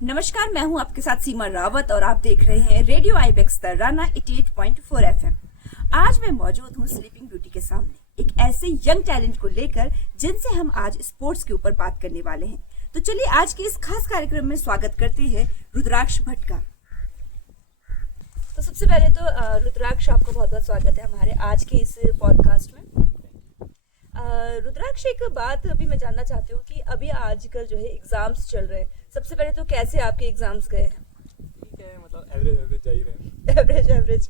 नमस्कार, मैं हूं आपके साथ सीमा रावत और आप देख रहे हैं रेडियो आईबेक्स तराना 88.4 एफएम। आज मैं मौजूद हूं स्लीपिंग ब्यूटी के सामने एक ऐसे यंग टैलेंट को लेकर जिनसे हम आज स्पोर्ट्स के ऊपर बात करने वाले हैं। तो चलिए आज के इस खास कार्यक्रम में स्वागत करते हैं रुद्राक्ष भट्ट का। तो सबसे पहले तो रुद्राक्ष, आपका बहुत बहुत स्वागत है हमारे आज के इस पॉडकास्ट में। रुद्राक्ष, एक बात अभी मैं जानना चाहती हूँ कि अभी आजकल जो है एग्जाम्स चल रहे हैं। सबसे पहले तो कैसे आपके एग्जाम्स गए? ठीक है, मतलब एवरेज जा ही रहे हैं। एवरेज।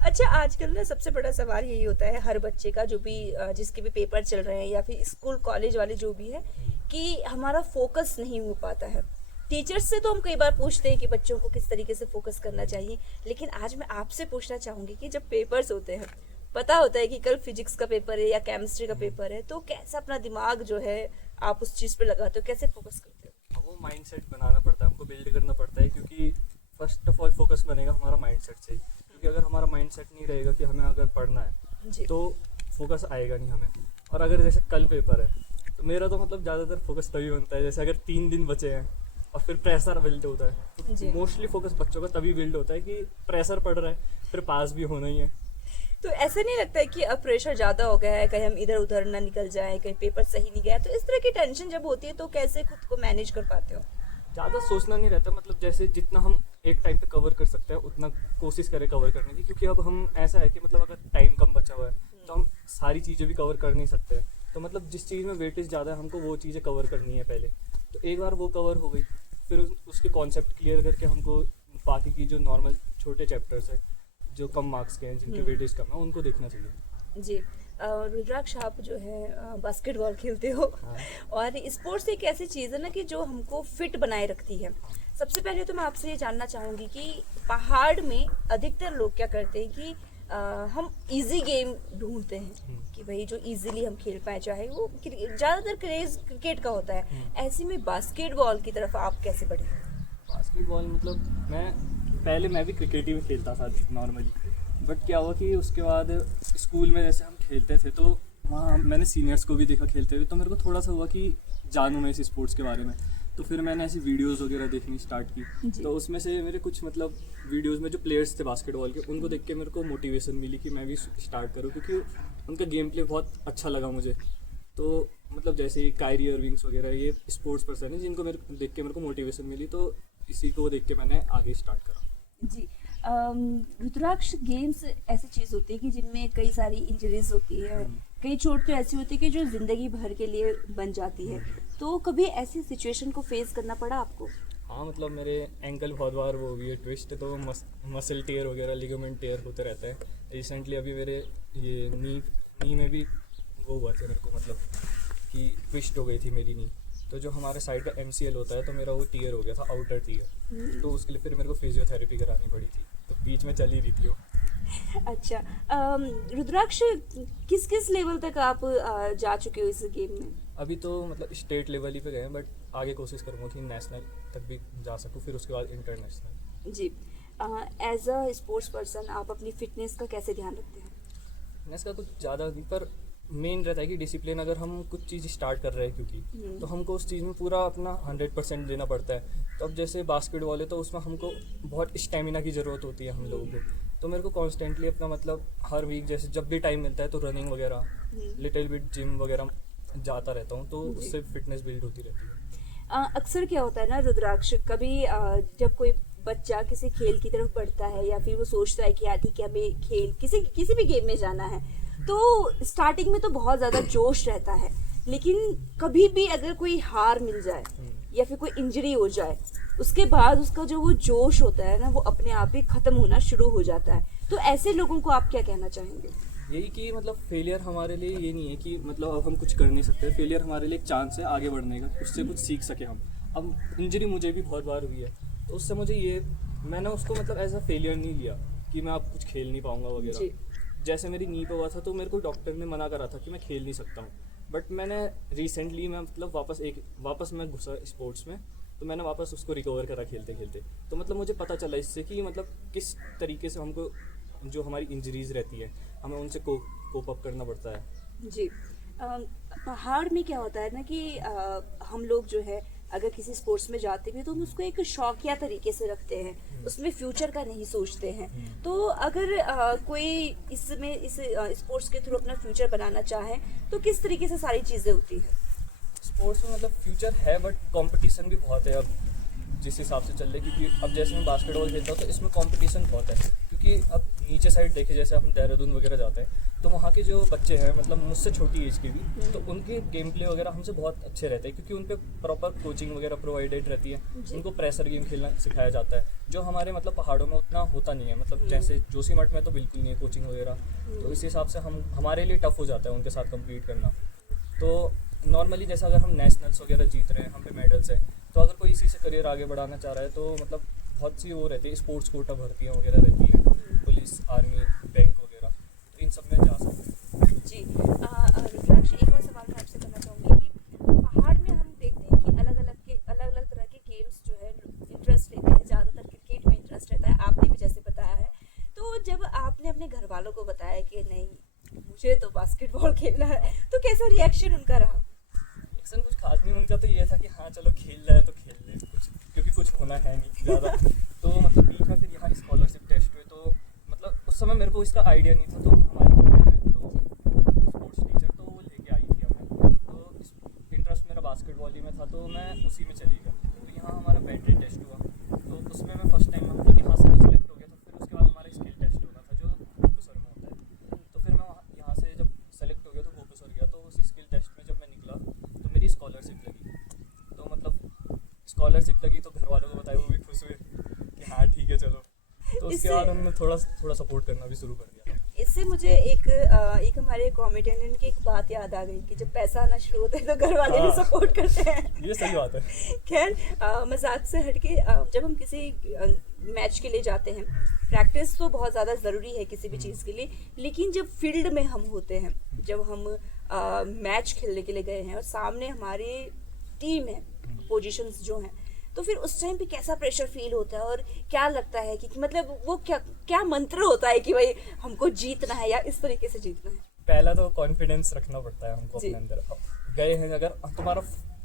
अच्छा, आजकल ना सबसे बड़ा सवाल यही होता है हर बच्चे का, जो भी जिसके भी पेपर चल रहे हैं या फिर स्कूल कॉलेज वाले जो भी है, कि हमारा फोकस नहीं हो पाता है। टीचर्स से तो हम कई बार पूछते हैं कि बच्चों को किस तरीके से फोकस करना चाहिए, लेकिन आज मैं आपसे पूछना चाहूंगी कि जब पेपर्स होते हैं, पता होता है कि कल फिजिक्स का पेपर है या केमिस्ट्री का पेपर है, तो कैसे अपना दिमाग जो है आप उस चीज पे लगाते हो, कैसे फोकस करते हो? वो माइंडसेट बनाना पड़ता है, हमको बिल्ड करना पड़ता है, क्योंकि फर्स्ट ऑफ ऑल फोकस बनेगा हमारा माइंडसेट से ही। क्योंकि अगर हमारा माइंडसेट नहीं रहेगा कि हमें अगर पढ़ना है तो फोकस आएगा नहीं हमें। और अगर जैसे कल पेपर है तो मेरा तो मतलब ज़्यादातर फोकस तभी बनता है जैसे अगर 3 दिन बचे हैं और फिर प्रेशर बिल्ड होता है, तो मोस्टली फोकस बच्चों का तभी बिल्ड होता है कि प्रेशर पड़ रहा है, फिर पास भी होना ही है। तो ऐसा नहीं लगता है कि अब प्रेशर ज्यादा हो गया है, कहीं हम इधर उधर ना निकल जाए, कहीं पेपर सही नहीं गया? तो इस तरह की टेंशन जब होती है तो कैसे खुद को मैनेज कर पाते हो? ज़्यादा सोचना नहीं रहता, मतलब जैसे जितना हम एक टाइम पे कवर कर सकते हैं उतना कोशिश करें कवर करने की। क्योंकि अब हम ऐसा है कि मतलब अगर टाइम कम बचा हुआ है तो हम सारी चीज़ें भी कवर कर नहीं सकते हैं। तो मतलब जिस चीज़ में वेटेज ज़्यादा है हमको वो चीज़ें कवर करनी है पहले। तो एक बार वो कवर हो गई, फिर उसके कॉन्सेप्ट क्लियर करके हमको बाकी की जो नॉर्मल छोटे चैप्टर्स है जो कम मार्क्स के हैं, जिनके वेटेज कम है, उनको देखना चाहिए। जी। रुद्राक्ष, आप जो है बास्केटबॉल खेलते हो। हाँ। और स्पोर्ट्स एक ऐसी चीज़ है ना कि जो हमको फिट बनाए रखती है। सबसे पहले तो मैं आपसे ये जानना चाहूँगी कि पहाड़ में अधिकतर लोग क्या करते हैं कि हम इजी गेम ढूंढते हैं कि भाई जो इजीली हम खेल पाए, चाहे वो ज़्यादातर क्रेज क्रिकेट का होता है। ऐसे में बास्केटबॉल की तरफ आप कैसे बढ़े? बास्केटबॉल मतलब मैं भी क्रिकेट ही खेलता था नॉर्मली, बट क्या हुआ कि उसके बाद स्कूल में जैसे हम खेलते थे तो वहाँ मैंने सीनियर्स को भी देखा खेलते हुए, तो मेरे को थोड़ा सा हुआ कि जानूँ मैं इस स्पोर्ट्स के बारे में। तो फिर मैंने ऐसी वीडियोस वगैरह देखनी स्टार्ट की। तो उसमें से मेरे कुछ मतलब वीडियोस में जो प्लेयर्स थे बास्केटबॉल के, उनको देख के मेरे को मोटिवेशन मिली कि मैं भी स्टार्ट करूँ, क्योंकि उनका गेम प्ले बहुत अच्छा लगा मुझे। तो मतलब जैसे कायरी अर्विंग्स वगैरह ये स्पोर्ट्स पर्सन है जिनको मेरे देख के मेरे को मोटिवेशन मिली, तो इसी को देख के मैंने आगे स्टार्ट करा। जी। रुद्राक्ष, गेम्स ऐसी चीज़ होती है कि जिनमें कई सारी इंजरीज होती है, कई चोट तो ऐसी होती है कि जो जिंदगी भर के लिए बन जाती है। तो कभी ऐसी सिचुएशन को फेस करना पड़ा आपको? हाँ, मतलब मेरे एंकल बहुत बार वो हुई है ट्विस्ट, तो मसल टेयर वगैरह, लिगामेंट टेयर होते रहता है। रिसेंटली अभी मेरे ये नी में भी वो हुआ था मेरे को, मतलब कि ट्विस्ट हो गई थी मेरी नी। तो जो हमारे साइड का MCL होता है, तो मेरा वो टीयर हो गया था, आउटर टीयर। तो उसके लिए फिर मेरे को फिजियोथेरेपी करानी पड़ी थी, तो बीच में चली रही थी वो। अच्छा। रुद्राक्ष, किस किस लेवल तक आप जा चुके हो इस गेम में? अभी तो मतलब स्टेट लेवल ही पे गए हैं, बट आगे कोशिश करूँगा कि नेशनल तक भी जा सकूँ, फिर उसके बाद इंटरनेशनल। जी। एज अ स्पोर्ट्स पर्सन आप अपनी फिटनेस का कैसे ध्यान रखते हैं? फिटनेस का कुछ ज़्यादा नहीं, पर मेन रहता है कि डिसिप्लिन। अगर हम कुछ चीज़ स्टार्ट कर रहे हैं क्योंकि तो हमको उस चीज़ में पूरा अपना 100% देना पड़ता है। तो अब जैसे बास्केटबॉल है तो उसमें हमको बहुत स्टेमिना की ज़रूरत होती है हम लोगों को। तो मेरे को कॉन्स्टेंटली अपना मतलब हर वीक जैसे जब भी टाइम मिलता है तो रनिंग वगैरह, लिटिल बिट जिम वगैरह जाता रहता हूँ, तो उससे फिटनेस बिल्ड होती रहती है। अक्सर क्या होता है ना रुद्राक्ष, कभी जब कोई बच्चा किसी खेल की तरफ बढ़ता है या फिर वो सोचता है कि यार ठीक है हमें खेल किसी भी गेम में जाना है, तो स्टार्टिंग में तो बहुत ज़्यादा जोश रहता है, लेकिन कभी भी अगर कोई हार मिल जाए या फिर कोई इंजरी हो जाए, उसके बाद उसका जो वो जोश होता है ना, वो अपने आप ही ख़त्म होना शुरू हो जाता है। तो ऐसे लोगों को आप क्या कहना चाहेंगे? यही कि मतलब फेलियर हमारे लिए ये नहीं है कि मतलब अब हम कुछ कर नहीं सकते। फेलियर हमारे लिए एक चांस है आगे बढ़ने का, उससे कुछ सीख सके हम। अब इंजरी मुझे भी बहुत बार हुई है, तो उससे मुझे ये मैंने उसको मतलब एज अ फेलियर नहीं लिया कि मैं अब कुछ खेल नहीं पाऊंगा वगैरह। जैसे मेरी नी पे हुआ था तो मेरे को डॉक्टर ने मना करा था कि मैं खेल नहीं सकता हूँ, बट मैंने रिसेंटली मैं मतलब वापस मैं घुसा स्पोर्ट्स में, तो मैंने वापस उसको रिकवर करा खेलते खेलते। तो मतलब मुझे पता चला इससे कि मतलब किस तरीके से हमको जो हमारी इंजरीज रहती है हमें उनसे कोप अप करना पड़ता है। जी। पहाड़ में क्या होता है ना कि हम लोग जो है अगर किसी स्पोर्ट्स में जाते भी तो हम उसको एक शौकिया तरीके से रखते हैं, उसमें फ्यूचर का नहीं सोचते हैं। तो अगर कोई इसमें इस स्पोर्ट्स के थ्रू अपना फ्यूचर बनाना चाहे तो किस तरीके से सारी चीज़ें होती हैं? स्पोर्ट्स में मतलब फ्यूचर है बट कंपटीशन भी बहुत है अब जिस हिसाब से चल रही है, क्योंकि अब जैसे मैं बास्केटबॉल खेलता हूँ तो इसमें कंपटीशन बहुत है, क्योंकि अब नीचे साइड देखे जैसे हम देहरादून वगैरह जाते हैं तो वहाँ के जो बच्चे हैं मतलब मुझसे छोटी एज के भी, तो उनके गेम प्ले वगैरह हमसे बहुत अच्छे रहते हैं, क्योंकि उन पर प्रॉपर कोचिंग वगैरह प्रोवाइडेड रहती है, उनको प्रेशर गेम खेलना सिखाया जाता है, जो हमारे मतलब पहाड़ों में उतना होता नहीं है, मतलब जैसे जोशीमठ में तो बिल्कुल नहीं है कोचिंग वगैरह, तो इस हिसाब से हम हमारे लिए टफ हो जाता है उनके साथ कम्पीट करना। तो नॉर्मली जैसे अगर हम नेशनल्स वगैरह जीत रहे हैं, हम पे मेडल्स हैं, तो अगर कोई इसी से करियर आगे बढ़ाना चाह रहा है तो मतलब बहुत सी वो रहती है, स्पोर्ट्स कोटा भर्तियाँ वगैरह रहती है, पुलिस, आर्मी, बैंक वगैरह, तो इन सब में जा सकते हैं। जी रुद्राक्ष, एक और सवाल मैं आपसे करना चाहूँगी कि पहाड़ में हम देखते हैं कि अलग अलग तरह के गेम्स जो है इंटरेस्ट लेते हैं, ज़्यादातर क्रिकेट में इंटरेस्ट रहता है, आपने भी जैसे बताया है। तो जब आपने अपने घर वालों को बताया कि नहीं मुझे तो बास्केटबॉल खेलना है, तो कैसा रिएक्शन उनका रहा? एक्शन कुछ खास नहीं, उनका तो ये था कि हाँ चलो खेल रहा है तो खेल ले कुछ, क्योंकि कुछ होना है नहीं ज़्यादा। तो मतलब बीच में फिर यहाँ स्कॉलरशिप टेस्ट हुए, तो मतलब उस समय मेरे को इसका आइडिया नहीं था, तो हमारी मैम है तो स्पोर्ट्स टीचर, तो वो लेके आई थी हमें, तो इंटरेस्ट मेरा बास्केटबॉल ही में था तो मैं उसी में चली गया। तो यहाँ हमारा बैटरी टेस्ट हुआ, तो उसमें मैं फर्स्ट टाइम मतलब यहाँ से तो सिलेक्ट हो गया था, फिर उसके बाद हमारा स्किल टेस्ट होना था जो भूपेश्वर में होता है, तो फिर मैं यहाँ से जब सेलेक्ट हो गया तो भूपेश्वर गया, तो उस स्किल टेस्ट में जब मैं निकला तो मेरी स्कॉलरशिप लगी, तो मतलब स्कॉलरशिप लगी तो घर वालों को बताया, वो भी खुश हुए कि हाँ ठीक है चलो, तो उसके बाद हमने थोड़ा सपोर्ट करना भी शुरू कर दिया। इससे मुझे एक हमारे कॉमेडियन की एक बात याद आ गई कि जब पैसा आना शुरू होता है तो घर वाले भी हाँ। सपोर्ट करते हैं। ये सही बात है। खैर मजाक से हटके जब हम किसी मैच के लिए जाते हैं, प्रैक्टिस तो बहुत ज़्यादा ज़रूरी है किसी भी चीज़ के लिए, लेकिन जब फील्ड में हम होते हैं, जब हम मैच खेलने के लिए गए हैं और सामने हमारी टीम है, पोजीशंस जो हैं, तो फिर उस टाइम पे कैसा प्रेशर फील होता है और क्या लगता है कि मतलब वो क्या मंत्र होता है कि भाई हमको जीतना है या इस तरीके से जीतना है? पहला तो कॉन्फिडेंस रखना पड़ता है हमको जी। अपने अंदर। अब गए हैं, अगर तुम्हारा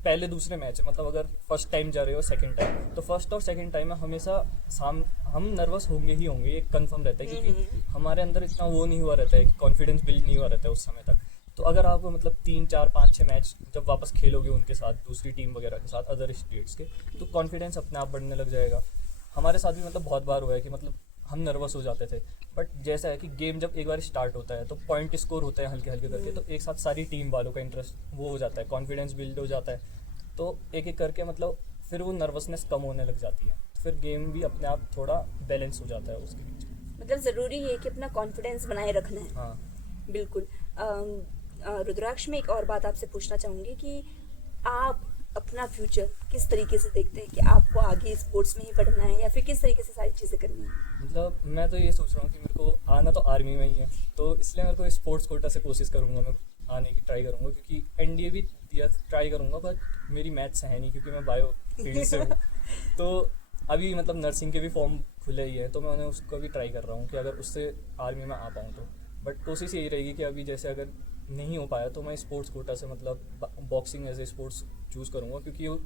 पहले दूसरे मैच है, मतलब अगर फर्स्ट टाइम जा रहे हो सेकंड टाइम, तो फर्स्ट और सेकंड टाइम में हमेशा हम नर्वस होंगे ही होंगे, ये कंफर्म रहता है, क्योंकि हमारे अंदर इतना वो नहीं हुआ रहता है, कॉन्फिडेंस बिल्ड नहीं हुआ रहता है उस समय तक। तो अगर आप मतलब 3, 4, 5, 6 मैच जब वापस खेलोगे उनके साथ, दूसरी टीम वगैरह के साथ, अदर स्टेट्स के, तो कॉन्फिडेंस अपने आप बढ़ने लग जाएगा। हमारे साथ भी मतलब बहुत बार हुआ है कि मतलब हम नर्वस हो जाते थे, बट जैसा है कि गेम जब एक बार स्टार्ट होता है तो पॉइंट स्कोर होता है हल्के हल्के करके, तो एक साथ सारी टीम वालों का इंटरेस्ट वो हो जाता है, कॉन्फिडेंस बिल्ड हो जाता है, तो एक एक करके मतलब फिर वो नर्वसनेस कम होने लग जाती है, फिर गेम भी अपने आप थोड़ा बैलेंस हो जाता है उसके बीच। मतलब ज़रूरी है कि अपना कॉन्फिडेंस बनाए रखना है। हाँ। बिल्कुल। रुद्राक्ष, में एक और बात आपसे पूछना चाहूँगी कि आप अपना फ्यूचर किस तरीके से देखते हैं कि आपको आगे स्पोर्ट्स में ही बढ़ना है या फिर किस तरीके से सारी चीज़ें करनी है? मतलब मैं तो ये सोच रहा हूँ कि मेरे को आना तो आर्मी में ही है, तो इसलिए मेरे को स्पोर्ट्स कोटा से कोशिश करूँगा, मैं आने की ट्राई करूँगा, क्योंकि एनडीए भी दिया ट्राई करूँगा, बट मेरी मैथ्स है नहीं, क्योंकि मैं बायो फील्ड से हूँ। तो अभी मतलब नर्सिंग के भी फॉर्म खुले ही है, तो मैं उन्हें उसको भी ट्राई कर रहा हूँ कि अगर उससे आर्मी में आ पाऊँ तो। बट कोशिश यही रहेगी कि अभी जैसे अगर नहीं हो पाया तो मैं स्पोर्ट्स कोटा से मतलब boxing as a sports choose करूँगा, क्योंकि वो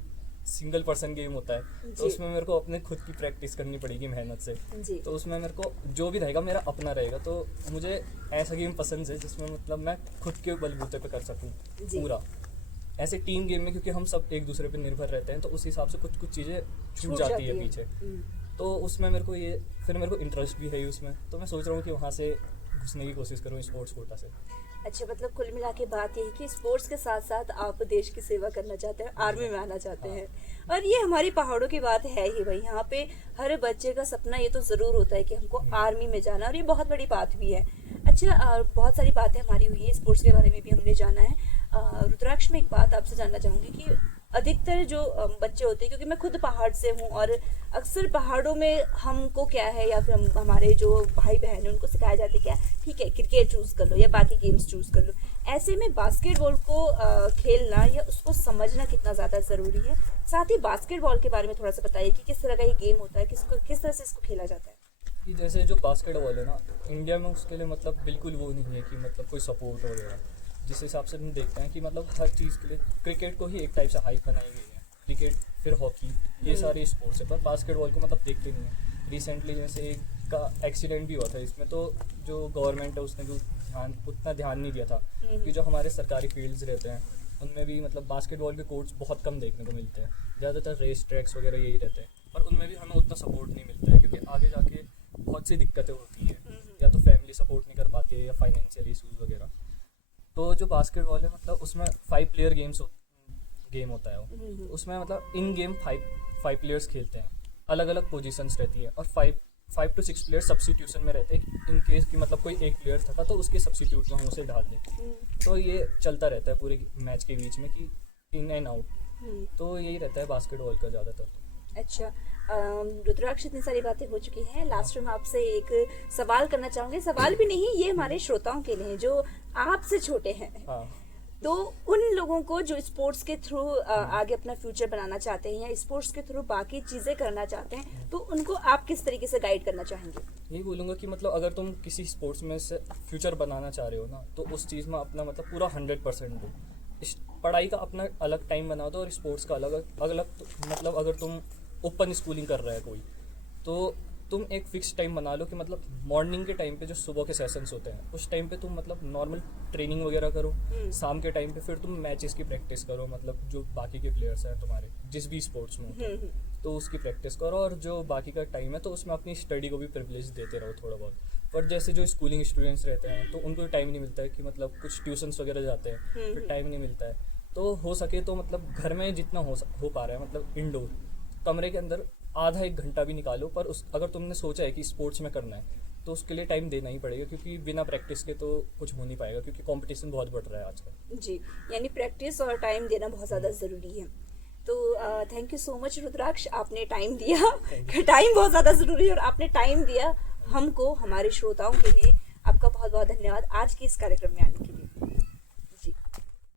सिंगल पर्सन गेम होता है, तो उसमें मेरे को अपने खुद की प्रैक्टिस करनी पड़ेगी मेहनत से, जी। तो उसमें मेरे को जो भी रहेगा मेरा अपना रहेगा, तो मुझे ऐसा गेम पसंद है जिसमें मतलब मैं खुद के बलबूते पे कर सकूँ पूरा। ऐसे टीम गेम में क्योंकि हम सब एक दूसरे पे निर्भर रहते हैं, तो उस हिसाब से कुछ चीज़ें छूट जाती है पीछे, तो उसमें मेरे को ये फिर मेरे को इंटरेस्ट भी है उसमें, तो मैं सोच रहा हूँ कि वहाँ से घुसने की कोशिश करूँ स्पोर्ट्स कोटा से। अच्छा, मतलब कुल मिला के बात यही कि स्पोर्ट्स के साथ साथ आप देश की सेवा करना चाहते हैं, आर्मी में आना चाहते हैं, और ये हमारी पहाड़ों की बात है ही भाई। यहाँ पे हर बच्चे का सपना ये तो ज़रूर होता है कि हमको आर्मी में जाना, और ये बहुत बड़ी बात भी है। अच्छा, बहुत सारी बातें हमारी हुई है, स्पोर्ट्स के बारे में भी हमने जाना है। रुद्राक्ष, में एक बात आपसे जानना चाहूँगी कि अधिकतर जो बच्चे होते हैं, क्योंकि मैं खुद पहाड़ से हूँ, और अक्सर पहाड़ों में हमको क्या है या फिर हमारे जो भाई बहन हैं उनको सिखाया जाता है क्या, ठीक है क्रिकेट चूज़ कर लो या बाकी गेम्स चूज़ कर लो। ऐसे में बास्केटबॉल को खेलना या उसको समझना कितना ज़्यादा ज़रूरी है? साथ ही बास्केटबॉल के बारे में थोड़ा सा बताइए कि किस तरह का ये गेम होता है, किस तरह से इसको खेला जाता है? कि जैसे जो बास्केटबॉल है ना, इंडिया में उसके लिए मतलब बिल्कुल वो नहीं है कि मतलब कोई सपोर्ट वगैरह, जिस हिसाब से हम देखते हैं कि मतलब हर चीज़ के लिए क्रिकेट को ही एक टाइप से हाइप बनाई गई है। क्रिकेट फिर हॉकी, ये सारे स्पोर्ट्स है, पर बास्केटबॉल को मतलब देखते नहीं है। रिसेंटली जैसे एक का एक्सीडेंट भी हुआ था इसमें, तो जो गवर्नमेंट है उसने भी उतना ध्यान नहीं दिया था कि जो हमारे सरकारी फील्ड्स रहते हैं उनमें भी मतलब बास्केटबॉल के कोर्ट्स बहुत कम देखने को मिलते हैं, ज़्यादातर रेस ट्रैक्स वगैरह यही रहते हैं, पर उनमें भी हमें उतना सपोर्ट नहीं मिलता है क्योंकि आगे जाके बहुत सी दिक्कतें होती हैं, या तो फैमिली सपोर्ट नहीं कर पाती है या फाइनेंशियल इशूज़ वगैरह। तो जो बास्केटबॉल है मतलब उसमें 5 प्लेयर गेम होता है वो, तो उसमें मतलब इन गेम 5 प्लेयर्स खेलते हैं, अलग अलग पोजीशंस रहती है, और 5 to 6 प्लेयर सब्स्टिट्यूशन में रहते हैं, इन केस कि मतलब कोई एक प्लेयर थका तो उसके सब्स्टिट्यूट में हम उसे डाल दें। तो ये चलता रहता है पूरे मैच के बीच में कि इन एंड आउट, तो यही रहता है बास्केटबॉल का ज़्यादातर। अच्छा, रुद्राक्ष, इतनी सारी बातें हो चुकी हैं, लास्ट में आपसे एक सवाल करना चाहूँगी। सवाल भी नहीं, ये हमारे श्रोताओं के लिए जो आपसे छोटे हैं, हाँ, तो उन लोगों को जो स्पोर्ट्स के थ्रू आगे अपना फ्यूचर बनाना चाहते हैं या स्पोर्ट्स के थ्रू बाकी चीज़ें करना चाहते हैं, तो उनको आप किस तरीके से गाइड करना चाहेंगे? यही बोलूँगा कि मतलब अगर तुम किसी स्पोर्ट्स में से फ्यूचर बनाना चाह रहे हो ना, तो उस चीज़ में अपना मतलब पूरा 100% दो। इस पढ़ाई का अपना अलग टाइम बना दो और स्पोर्ट्स का अलग अलग। मतलब अगर तुम ओपन स्कूलिंग कर रहा है कोई, तो तुम एक फिक्स टाइम बना लो कि मतलब मॉर्निंग के टाइम पे जो सुबह के सेशंस होते हैं उस टाइम पे तुम मतलब नॉर्मल ट्रेनिंग वगैरह करो, शाम के टाइम पे फिर तुम मैचेस की प्रैक्टिस करो, मतलब जो बाकी के प्लेयर्स हैं तुम्हारे जिस भी स्पोर्ट्स में होते हैं तो उसकी प्रैक्टिस करो, और जो बाकी का टाइम है तो उसमें अपनी स्टडी को भी प्रिविलेज देते रहो थोड़ा बहुत। पर जैसे जो स्कूलिंग स्टूडेंट्स रहते हैं तो उनको टाइम नहीं मिलता है कि मतलब कुछ ट्यूशन्स वगैरह जाते हैं, फिर टाइम नहीं मिलता है, तो हो सके तो मतलब घर में जितना हो पा रहा है मतलब इंडोर कमरे के अंदर आधा 1 घंटा भी निकालो, पर अगर तुमने सोचा है कि स्पोर्ट्स में करना है तो उसके लिए टाइम देना ही पड़ेगा, क्योंकि बिना प्रैक्टिस के तो कुछ हो नहीं पाएगा, क्योंकि कंपटीशन बहुत बढ़ रहा है आजकल। जी, यानी प्रैक्टिस और टाइम देना बहुत ज़्यादा ज़रूरी है। तो थैंक यू सो मच रुद्राक्ष, आपने टाइम दिया। टाइम बहुत ज़्यादा ज़रूरी है और आपने टाइम दिया हमको, हमारे श्रोताओं के लिए। आपका बहुत बहुत धन्यवाद आज के इस कार्यक्रम में आने के लिए।